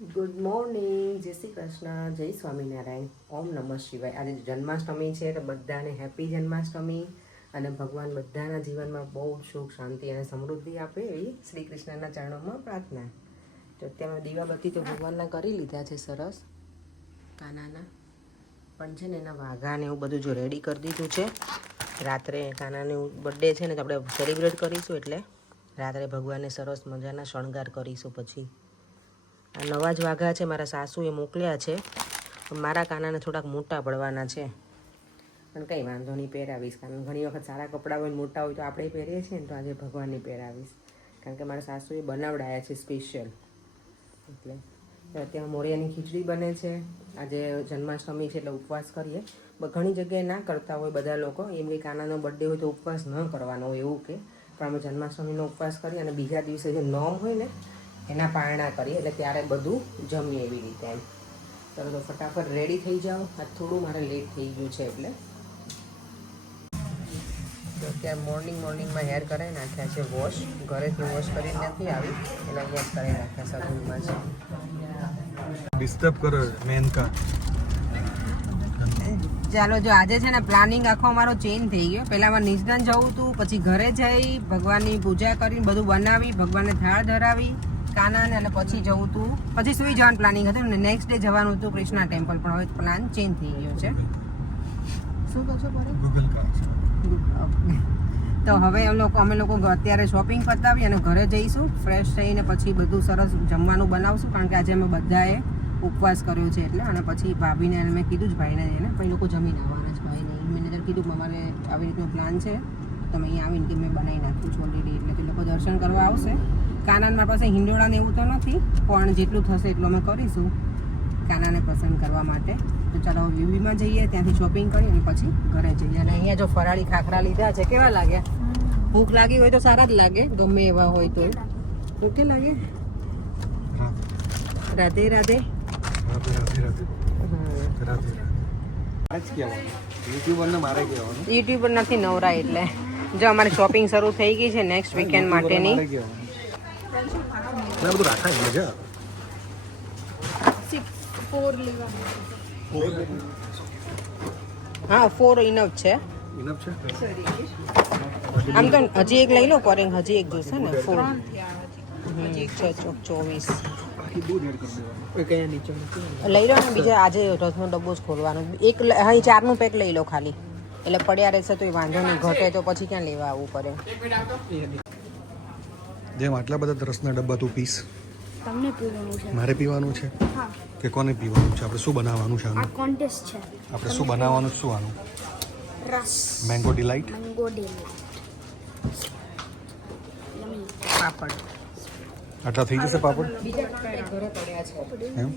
Good morning, જય શ્રી કૃષ્ણ, જય સ્વામિનારાયણ, ઓમ નમઃ શિવાય. આજે જન્માષ્ટમી છે તો બધાને હેપી જન્માષ્ટમી અને ભગવાન બધાના જીવનમાં બહુ સુખ, શાંતિ અને સમૃદ્ધિ આપે એવી શ્રી કૃષ્ણના ચરણોમાં પ્રાર્થના. તો અત્યારમાં દીવાબત્તી તો ભગવાનના કરી લીધા છે સરસ કાનાના, પણ છે ને એના વાઘા ને એવું બધું જો રેડી કરી દીધું છે. રાત્રે કાનાનું બર્થડે છે ને તો આપણે સેલિબ્રેટ કરીશું, એટલે રાત્રે ભગવાનને સરસ મજાના શણગાર કરીશું. પછી આ નવા જ વાઘા છે, મારા સાસુએ મોકલ્યા છે. મારા કાનાને થોડાક મોટા પડવાના છે, પણ કંઈ વાંધો નહીં, પહેરાવીશ. કારણ ઘણી વખત સારા કપડાં હોય મોટા હોય તો આપણે પહેરીએ છીએ ને, તો આજે ભગવાનની પહેરાવીશ. કારણ કે મારા સાસુએ બનાવડાયા છે સ્પેશિયલ. એટલે અત્યારે મોરિયાની ખીચડી બને છે. આજે જન્માષ્ટમી છે એટલે ઉપવાસ કરીએ. ઘણી જગ્યાએ ના કરતા હોય બધા લોકો, એમ કે કાનાનો બર્થડે હોય તો ઉપવાસ ન કરવાનો હોય એવું કે, પણ અમે જન્માષ્ટમીનો ઉપવાસ કરીએ અને બીજા દિવસે જે નોમ હોય ને એના પારણા કરીએ, એટલે ત્યારે બધું જમીએ એવી રીતે. એમ ચાલો તો ફટાફટ રેડી થઈ જાઓ. આ થોડું મારે લેટ થઈ ગયું છે એટલે. તો અત્યારે મોર્નિંગમાં હેર કરાવી નાખ્યા છે વોશ. ઘરેથી વોશ કરીને નથી આવી, એટલે અહીંયા જ કરાવી નાખ્યા સલૂનમાં જ. ડિસ્ટર્બ કરો મેનકા. ચાલો, જો આજે છે ને પ્લાનિંગ આખો અમારો ચેન્જ થઈ ગયો. પહેલાં નિષ્ણાત જવું હતું, પછી ઘરે જઈ ભગવાનની પૂજા કરીને બધું બનાવી, ભગવાનને થાળ ધરાવી કાનાને, અને પછી જવું હતું, પછી સુઈ જવાનું પ્લાનિંગ હતું ને નેક્સ્ટ ડે જવાનું હતું કૃષ્ણા ટેમ્પલ, પણ હવે પ્લાન ચેન્જ થઈ ગયો છે. શું કહો છો પરે? Google car. તો હવે અમે લોકો અત્યારે શોપિંગ પતાવી અને ઘરે જઈશું, ફ્રેશ થઈને પછી બધું સરસ જમવાનું બનાવશું. કારણ કે આજે અમે બધાએ ઉપવાસ કર્યો છે એટલે. અને પછી ભાભીને મેં કીધું જ ભાઈને એને, પણ લોકો જમીન આવવાના છે. ભાઈને મેં કીધું અમારે આવી રીતનો પ્લાન છે, તમે અહીંયા આવીને કે મેં બનાવી નાખ્યું છે ઓલરેડી, એટલે તે લોકો દર્શન કરવા આવશે. કાનાના પાસે હિંડોળા ને એવું તો નથી, પણ જેટલું થશે એટલું અમે કરીશું કાનાને પસંદ કરવા માટે. તો ચાલો વીવીમાં જઈએ, ત્યાંથી શોપિંગ કરી અને પછી ઘરે જઈએ. અને અહીંયા જો ફરાળી ખાખરા લીધા છે, કેવા લાગ્યા? ભૂખ લાગી હોય તો સારા જ લાગે, ગમે એવા હોય તો. તો કે લાગે? રાધે રાધે. યુટ્યુબર નથી નવરા, એટલે જો અમારી શોપિંગ શરૂ થઈ ગઈ છે નેક્સ્ટ વીકેન્ડ માટેની. હા, 4 ઇનફ છે. આમ તો હજી એક લઈ લો, કોરિંગ હજી એક જોશે ને. 4 લઈ લો ને. બીજા આજે રથનો ડબ્બો જ ખોલવાનો. એક અહીં 4નું પેક લઈ લો ખાલી, એટલે પડ્યા રહેશે તો વાંધો નહીં, ઘટે તો પછી ક્યાં લેવા આવવું પડે. જેમ આટલા બધા રસના ડબ્બા તું પીસ, તમને પીવાનું છે? મારે પીવાનું છે કે કોને પીવાનું છે? આપણે શું બનાવવાનું છે? આ કોન્ટેસ્ટ છે. આપણે શું બનાવવાનું? શું આનું? રસ. Mango delight. Mango delight. પાપડ આટલા થઈ જશે પાપડ? બીજા ઘરે પડ્યા છે એમ?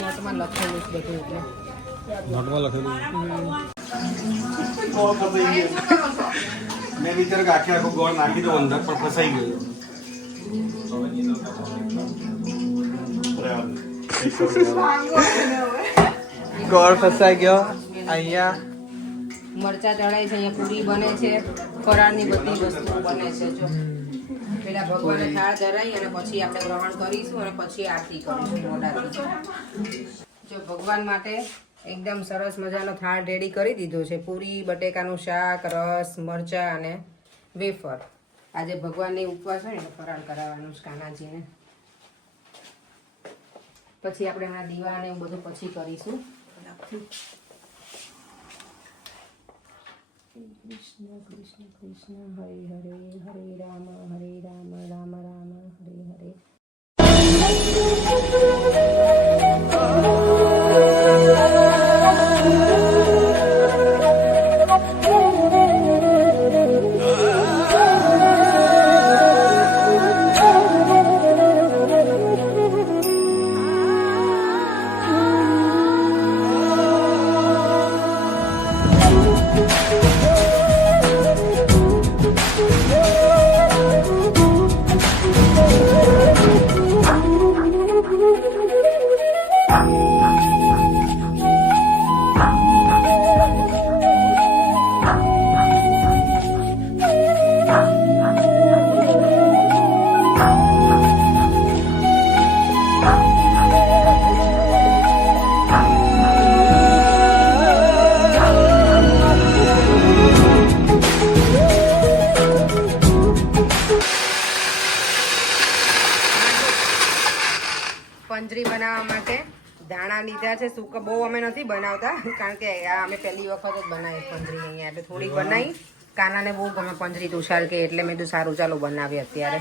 નોટમાં લખેલું છે બધું, એટલે નોટમાં લખેલું. મેં વિચાર કે આખો ગોળ નાખી દો અંદર, પણ ફસાઈ ગયો. ગોળ ફસાઈ ગયો. અહીંયા મરચા ચડાય છે, અહીંયા પૂરી બને છે, ફરાળની બધી વસ્તુઓ બને છે. જો પેલા ભગવાનને થાળ ધરાઈ અને પછી આપણે ગ્રહણ કરીશું અને પછી આરતી કરીશું મોઢાથી. જો ભગવાન માટે એકદમ સરસ મજાનો થાળ રેડી કરી દીધો છે. પૂરી, બટેકાનું શાક, રસ, મરચા અને વેફર. આજે ભગવાનને ઉપવાસ હોય ને ફરાળ કરાવવાનું છે કાનાજીને. પછી આપણે હમણાં દીવા ને એવું બધું પછી કરીશું. કૃષ્ણ કૃષ્ણ કૃષ્ણ હરે હરે, હરે રામ રામ રામ હરે હરે. પંજરી બનાવવા માટે ધાણા લીધા છે. સૂકા બહુ અમે નથી બનાવતા કારણ કે આ અમે પહેલી વખત જ બનાવી પંજરી અહીંયા, એટલે થોડીક બનાવી. કાનાને બહુ ગમે પંજરી તુષાર કે, એટલે મેં તો સારું ચાલો બનાવી અત્યારે.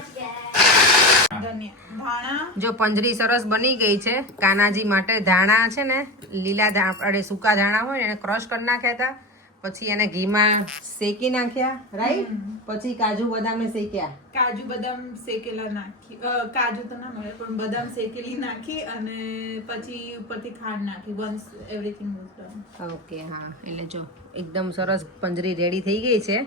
જો પંજરી સરસ બની ગઈ છે. કાનાજી માટે ધાણા છે ને, લીલા ધાણા સૂકા ધાણા હોય ને એને ક્રશ કરી નાખ્યા હતા, પછી એને ઘીમાં શેકી નાખ્યા, રાઈટ? પછી કાજુ બદામ શેક્યા. કાજુ બદામ શેકેલા નાખી, કાજુ તો ના મળે પણ બદામ શેકેલી નાખી અને પછી ઉપરથી ખાંડ નાખી. Once everything was done. Okay, હા. એટલે જો એકદમ સરસ પંજરી રેડી થઈ ગઈ છે.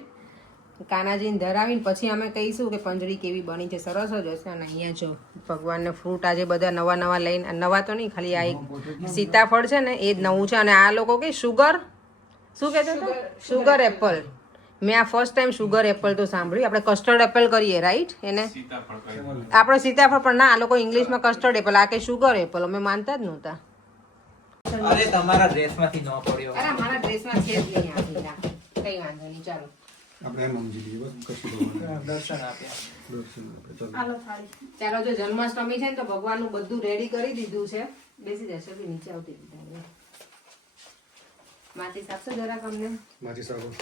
કાનાજીને ધરાવીને પછી અમે કહીશું કે પંજરી કેવી બની છે. સરસ જ હશે. અને અહીંયા જો ભગવાનને ફ્રૂટ આજે બધા નવા નવા લઈને, નવા તો નહીં, ખાલી આ એક સીતાફળ છે ને એ જ નવું છે. અને આ લોકો કે શુગર, શું કહેતો હતો? Sugar Apple. મેં આ ફર્સ્ટ ટાઈમ શુગર એપલ તો સાંભળ્યું. આપણે કસ્ટર્ડ એપલ કરીએ, રાઈટ? એને આપણે સીતાફળ, પણ ના, આ લોકો ઇંગ્લિશમાં કસ્ટર્ડ એપલ, આ કે શુગર એપલ. અમે માનતા જ નહોતા. અરે તમારા ડ્રેસમાંથી ન પડ્યો. અરે મારા ડ્રેસમાં છે જ નહીં આ સીધા. કઈ વાંધો નહીં, ચાલો. આપણે એમ સમજી લઈએ બસ, કશું દર્શન આપ્યા. હાલો થાળી. ચાલો, જો જન્માષ્ટમી છે ને તો ભગવાનનું બધું રેડી કરી દીધું છે. બેસી જશે બી નીચે આવતી દીધા. માટી સાફસો જરાક અમને. માજી સાહેબ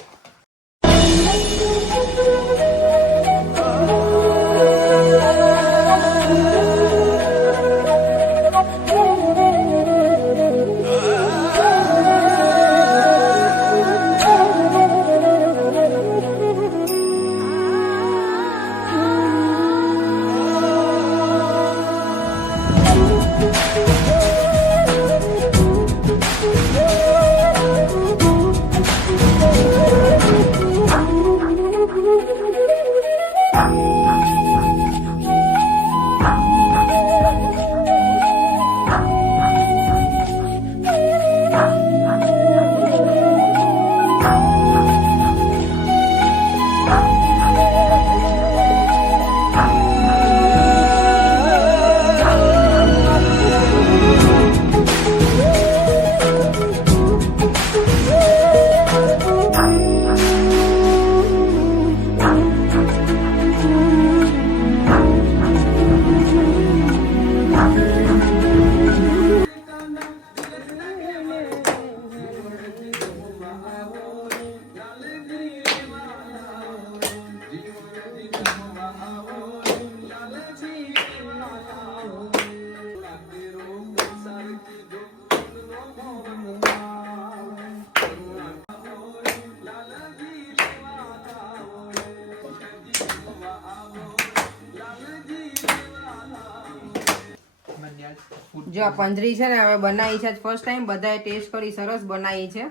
જો આ પંજરી છે ને હવે બનાવી છે ફર્સ્ટ ટાઈમ. બધાએ ટેસ્ટ કરી, સરસ બનાવી છે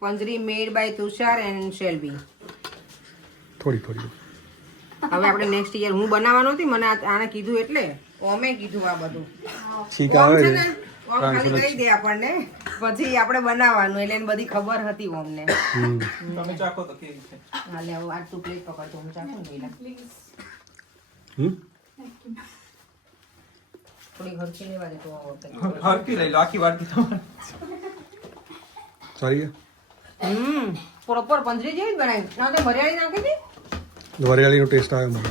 પંજરી. Made by Tushar and Shelby. થોડી થોડી. હવે આપણે નેક્સ્ટ યર હું બનાવવાનો હતી, મને આને કીધું એટલે ઓમે કીધું આ બધું. ઠીક ઓમ આવે છે ને, ઓમ ખાલી કહી દે આપણને, પછી આપણે બનાવવાનું, એટલે એને બધી ખબર હતી ઓમને. તમે ચાખો તો કેવી છે? હા, લે હવે આ તું પ્લેટ પકડ તો હું ચાખું ને પહેલા. થોડી હરખી લેવા દે તો હરકી લઈ લો, આખી વાટકી તમારે. સારી પ્રોપર પંજરી જેવી જ બનાવી. ના તો વરિયાળી નાખી હતી. વરિયાળીનો ટેસ્ટ આવ્યો મને.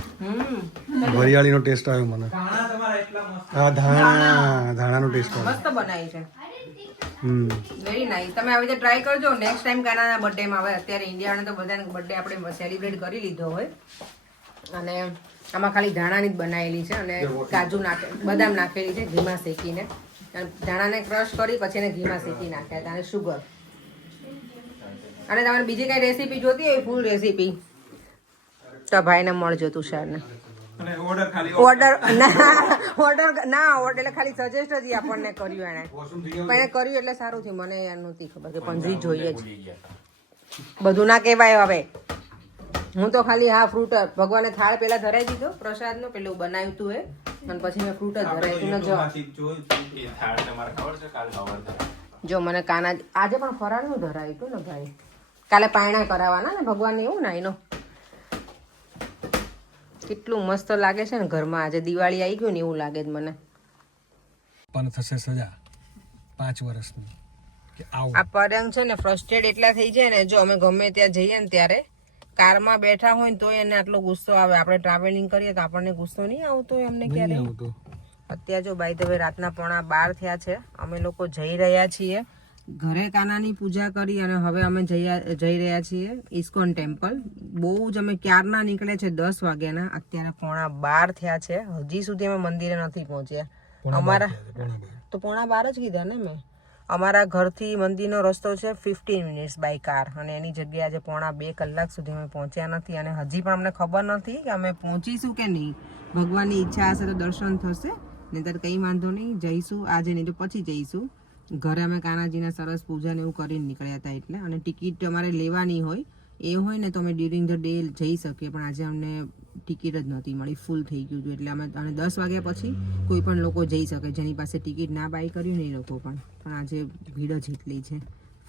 વરિયાળીનો ટેસ્ટ આવ્યો મને. ધાણા તમારા એટલા મસ્ત. હા, ધાણાનો ટેસ્ટ આવ્યો. મસ્ત બનાવી છે. હમ. Very nice. તમે આવી રીતે ટ્રાય કરજો નેક્સ્ટ ટાઈમ કાનાના બર્થડેમાં. હવે અત્યારે ઇન્ડિયાને તો બધાને બર્થડે આપણે સેલિબ્રેટ કરી લીધો હોય, અને આમાં ખાલી ધાણાની જ બનાવેલી છે અને કાજુ બદામ નાખેલી છે ઘીમાં શેકીને. ધાણાને ક્રશ કરી પછી એને ઘીમાં શેકી નાખ્યા હતા, અને શુગર. અને તમારે બીજી કઈ રેસીપી જોતી હોય ફૂલ રેસીપી તો ભાઈને મળજો તુષારને. અને ઓર્ડર ખાલી ઓર્ડર ના ઓર્ડર એટલે ખાલી સજેસ્ટ જ આપણને કર્યું એને. પણ એને કર્યું એટલે સારું થયું. મને યાર નહોતી ખબર કે પંજરી જોઈએ જ. બધું ના કહેવાય હવે. હું તો ખાલી હા ફ્રૂટ ભગવાને થાળ પેલા ધરાઈ દીધો પ્રસાદનો, પેલું બનાવ્યું તું એ, અને પછી મેં ફ્રૂટ જ ધરાયું તું. જો મને કાના આજે પણ ફરાળનું ધરાયું હતું ને ભાઈ. કાલે પાયણા કરાવવાના ને ભગવાનને, એવું ના એનો કેટલું મસ્ત લાગે છે ને ઘરમાં. આજે દિવાળી આવી ગયું ને એવું લાગે જ મને. પણ થશે સજા 5 વર્ષની કે આવું. આ પતંગ છે ને ફ્રસ્ટ્રેટ એટલા થઈ જાય ને, જો અમે ગમે ત્યાં જઈએ ને ત્યારે કારમાં બેઠા હોય ને તો એને આટલો ગુસ્સો આવે. આપણે ટ્રાવેલિંગ કરીએ તો આપણને ગુસ્સો નહીં આવતો હોય અમને ક્યારે? અત્યારે જો બાય ધ વે રાતના 11:15 થયા છે. અમે લોકો જઈ રહ્યા છીએ ઘરે કાનાની પૂજા કરી અને હવે અમે જઈ રહ્યા છીએ ઇસ્કોન ટેમ્પલ. બહુ જ અમે ક્યારના નીકળ્યા છે 10 વાગ્યાના. અત્યારે 11:15 થયા છે. હજી સુધી અમે મંદિરે નથી પહોંચ્યા. અમારા તો 11:15 જ કીધા ને મેં. અમારા ઘરથી મંદિરનો રસ્તો છે 15 મિનિટ્સ બાય કાર અને એની જગ્યાએ આજે 1.5-2 કલાક સુધી અમે પહોંચ્યા નથી અને હજી પણ અમને ખબર નથી કે અમે પહોંચીશું કે નહીં. ભગવાનની ઈચ્છા હશે તો દર્શન થશે, નહીંતર કંઈ વાંધો નહીં, જઈશું આજે, નહીં તો પછી જઈશું. ઘરે અમે કાનાજીના સરસ પૂજા ને એવું કરીને નીકળ્યા હતા એટલે. અને ટિકિટ અમારે લેવાની હોય એ હોય ને તો અમે ડ્યુરિંગ ધ ડે જઈ શકીએ, પણ આજે અમને ટિકિટ જ નહોતી મળી, ફૂલ થઈ ગયું હતું. એટલે અમે અને 10 વાગ્યા પછી કોઈ પણ લોકો જઈ શકે, જેની પાસે ટિકિટ ના બાય કર્યું ને એ લોકો પણ આજે ભીડ જ એટલી છે.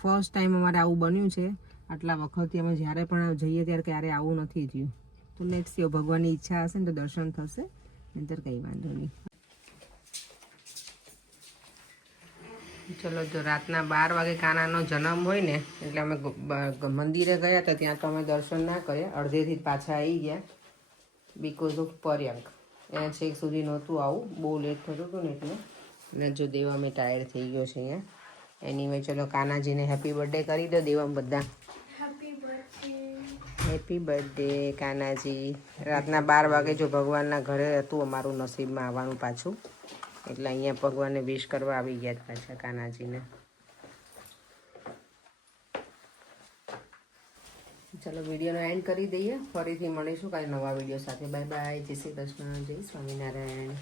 ફર્સ્ટ ટાઈમ અમારે આવું બન્યું છે. આટલા વખતથી અમે જ્યારે પણ જઈએ ત્યારે ક્યારે આવું નથી થયું. તો લેટ્સ સી, ભગવાનની ઈચ્છા હશે ને તો દર્શન થશે, નહીંતર કંઈ વાંધો નહીં. ચલો, જો રાતના 12 વાગે કાનાનો જન્મ હોય ને એટલે અમે મંદિરે ગયા હતા, ત્યાં તો અમે દર્શન ના કર્યા, અડધેથી પાછા આવી ગયા બિકોઝ ઓફ પર્યંક. અહીંયા છેક સુધી નહોતું આવું, બહુ લેટ થતું હતું ને એટલે જો દેવા મેં ટાયર્ડ થઈ ગયો છે અહીંયા. એનીવે ચલો કાનાજીને હેપી બર્થડે કરી દો દેવા બધા. Happy birthday Kanaji. રાતના 12 વાગે જો ભગવાનના ઘરે હતું અમારું નસીબમાં આવવાનું પાછું, એટલે અહીંયા ભગવાનને વિશ કરવા આવી ગયા પાછા કાનાજીને. ચલો વિડીયોનો એન્ડ કરી દઈએ. ફરીથી મળીશું કાંઈ નવા વિડીયો સાથે. Bye bye. જય શ્રી કૃષ્ણ. જય સ્વામિનારાયણ.